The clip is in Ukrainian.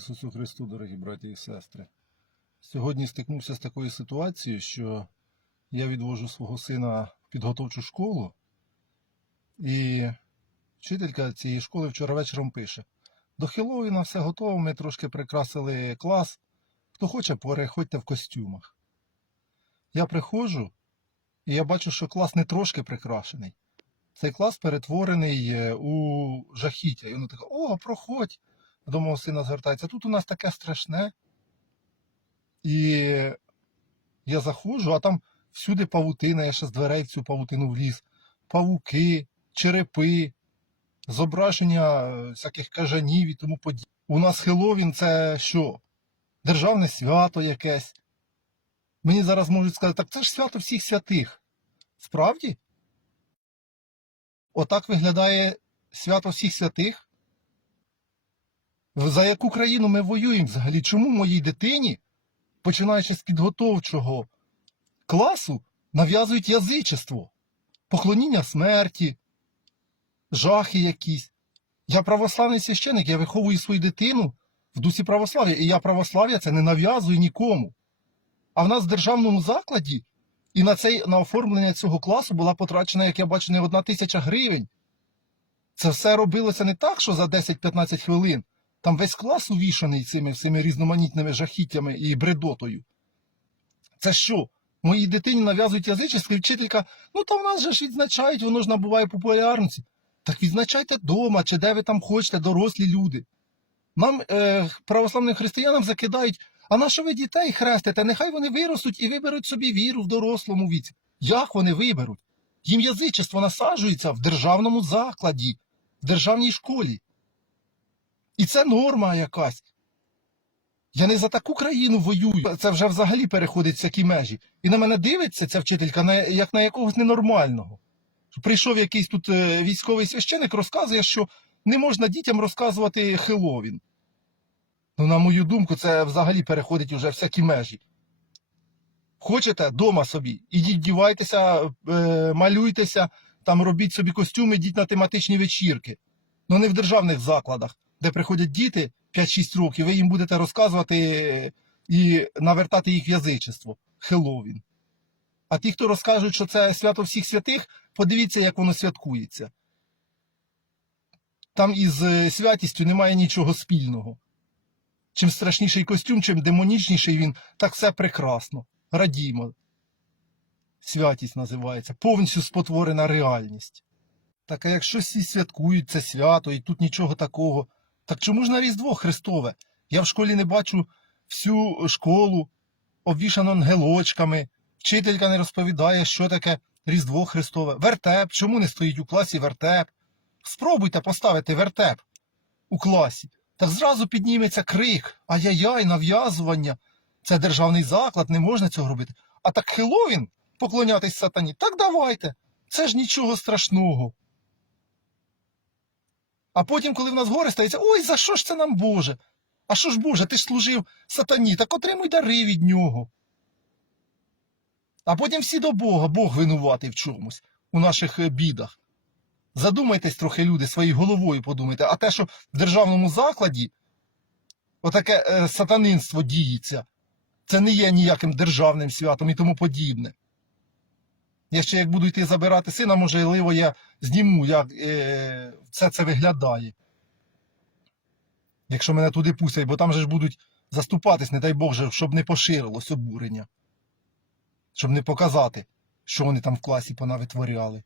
Ісусу Христу, дорогі браті і сестри. Сьогодні стикнувся з такою ситуацією, що я відвожу свого сина в підготовчу школу, і вчителька цієї школи вчора вечором пише: до Хеллоуіна все готово, ми трошки прикрасили клас. Хто хоче, переходьте в костюмах. Я приходжу, і я бачу, що клас не трошки прикрашений. Цей клас перетворений е, у жахіття. І воно таке, о, проходь до мого сина звертається. Тут у нас таке страшне. І я заходжу, а там всюди павутина, я ще з дверей цю павутину вліз. Павуки, черепи, зображення е, всяких кажанів і тому подібне. У нас Хеллоуін це що? Державне свято якесь. Мені зараз можуть сказати, так це ж свято всіх святих. Справді? Отак виглядає свято всіх святих? За яку країну ми воюємо взагалі? Чому моїй дитині, починаючи з підготовчого класу, нав'язують язичество, поклоніння смерті, жахи якісь? Я православний священик, я виховую свою дитину в дусі православ'я, і я православ'я це не нав'язую нікому. А в нас в державному закладі і на цей на оформлення цього класу була потрачена, як я бачу, не одна тисяча гривень. Це все робилося не так, що за 10-15 хвилин. Там весь клас увішаний цими всіми різноманітними жахіттями і бредотою. Це що? Моїй дитині нав'язують і вчителька, ну то в нас же ж відзначають, воно ж набуває популярності. Так відзначайте вдома, чи де ви там хочете, дорослі люди. Нам, е, православним християнам, закидають, а на що ви дітей хрестите? Нехай вони виростуть і виберуть собі віру в дорослому віці. Як вони виберуть? Їм язичество насаджується в державному закладі, в державній школі. Це норма якась. Я не за таку країну воюю. Це вже взагалі переходить всякі межі. І на мене дивиться ця вчителька як на якогось ненормального. Прийшов якийсь тут е, військовий священик, розказує, що не можна дітям розказувати Хеллоуін. Ну, на мою думку, це взагалі переходить уже всякі межі. Хочете дома собі, ідіть дівайтеся, е, малюйтеся, там робіть собі костюми, йдіть на тематичні вечірки. Ну не в державних закладах, де приходять діти 5-6 років, ви їм будете розказувати е, і навертати їх в язичество. Хеллоуін. А ті, хто розкажуть, що це свято всіх святих, подивіться, як воно святкується. Там із е, святістю немає нічого спільного. Чим страшніший костюм, чим демонічніший він, так все прекрасно. Радімо. Святість називається. Повністю спотворена реальність. Так а якщо всі святкують це свято і тут нічого такого, так чому ж на Різдво Христове? Я в школі не бачу всю школу обвішану ангелочками. Вчителька не розповідає, що таке Різдво Христове. Вертеп. Чому не стоїть у класі вертеп? Спробуйте поставити вертеп у класі. Так зразу підніметься крик, ай-яй-яй, нав'язування. Це державний заклад, не можна цього робити. А так Хеллоуін, поклонятись сатані, так давайте. Це ж нічого страшного. А потім, коли в нас горе стається, ой, за що ж це нам Боже? А що ж Боже, ти ж служив сатані, так отримуй дари від нього. А потім всі до Бога, Бог винуватий в чомусь, у наших е, бідах. Задумайтесь трохи, люди, своєю головою подумайте. А те, що в державному закладі отаке е, сатанинство діється, це не є ніяким державним святом і тому подібне. Я ще як буду йти забирати сина, можливо, я зніму, як е, все це виглядає. Якщо мене туди пустять, бо там же ж будуть заступатись, не дай Бог, же, щоб не поширилось обурення. Щоб не показати, що вони там в класі понавитворяли.